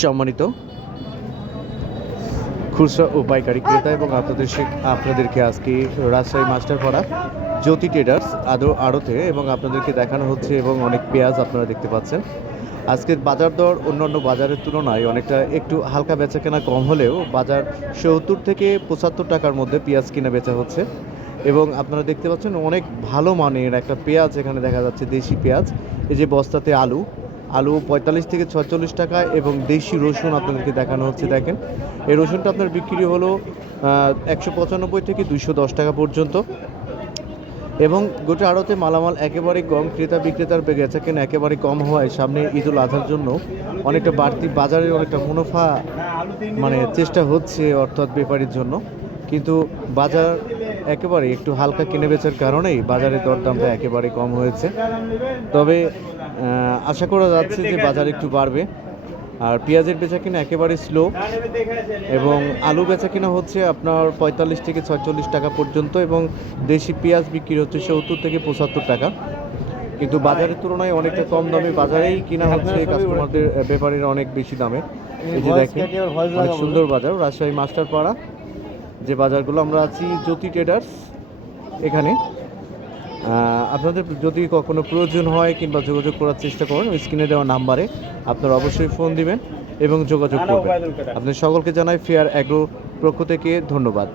সম্মানিত খুচরা ও পাইকারি ক্রেতা এবং আপনাদের আপনাদেরকে আজকে রাজশাহী মাস্টারপাড়া জ্যোতি ট্রেডার্স আদৌ আড়তে এবং আপনাদেরকে দেখানো হচ্ছে এবং অনেক পেঁয়াজ আপনারা দেখতে পাচ্ছেন। আজকের বাজার দর অন্যান্য বাজারের তুলনায় অনেকটা একটু হালকা বেচা কেনা কম হলেও বাজার সত্তর থেকে পঁচাত্তর টাকার মধ্যে পেঁয়াজ কিনা বেচা হচ্ছে এবং আপনারা দেখতে পাচ্ছেন অনেক ভালো মানের একটা পেঁয়াজ এখানে দেখা যাচ্ছে, দেশি পেঁয়াজ। এই যে বস্তাতে আলু আলু পঁয়তাল্লিশ থেকে ছয়চল্লিশ টাকা এবং দেশি রসুন আপনাদেরকে দেখানো হচ্ছে, দেখেন। এই রসুনটা আপনার বিক্রি হলো একশো পঁচানব্বই থেকে দুইশো দশ টাকা পর্যন্ত। এবং গোটা আড়তে মালামাল একেবারে কম ক্রেতা বিক্রেতার বেগেছে কেন একেবারে কম হওয়ায় সামনে ঈদুল আজহার জন্য অনেকটা বাড়তি বাজারে অনেকটা মুনাফা মানে চেষ্টা হচ্ছে অর্থাৎ ব্যাপারীর জন্য। কিন্তু বাজার একেবারে একটু হালকা কিনে বেচার কারণেই বাজারের দরদামটা একেবারে কম হয়েছে। তবে আশা করা যাচ্ছে যে বাজার একটু বাড়বে। আর পেঁয়াজের বেচা কিনা একেবারে স্লো এবং আলু বেচা কিনা হচ্ছে আপনার পঁয়তাল্লিশ থেকে ছয়চল্লিশ টাকা পর্যন্ত এবং দেশি পেঁয়াজ বিক্রি হচ্ছে সত্তর থেকে পঁচাত্তর টাকা। কিন্তু বাজারের তুলনায় অনেকটা কম দামে বাজারেই কিনা হচ্ছে কাস্টমারদের ব্যাপারীরা অনেক বেশি দামে। এই যে দেখেন, অনেক সুন্দর বাজার, রাজশাহী মাস্টার পাড়া যে বাজারগুলো আমরা আছি জ্যোতি ট্রেডার্স এখানে। আপনাদের যদি কখনো প্রয়োজন হয় কিংবা যোগাযোগ করার চেষ্টা করেন স্ক্রিনে দেওয়া নাম্বারে আপনারা অবশ্যই ফোন দিবেন এবং যোগাযোগ করবেন। আপনাদের সকলকে জানাই ফেয়ার অ্যাগ্রো পক্ষ থেকে ধন্যবাদ।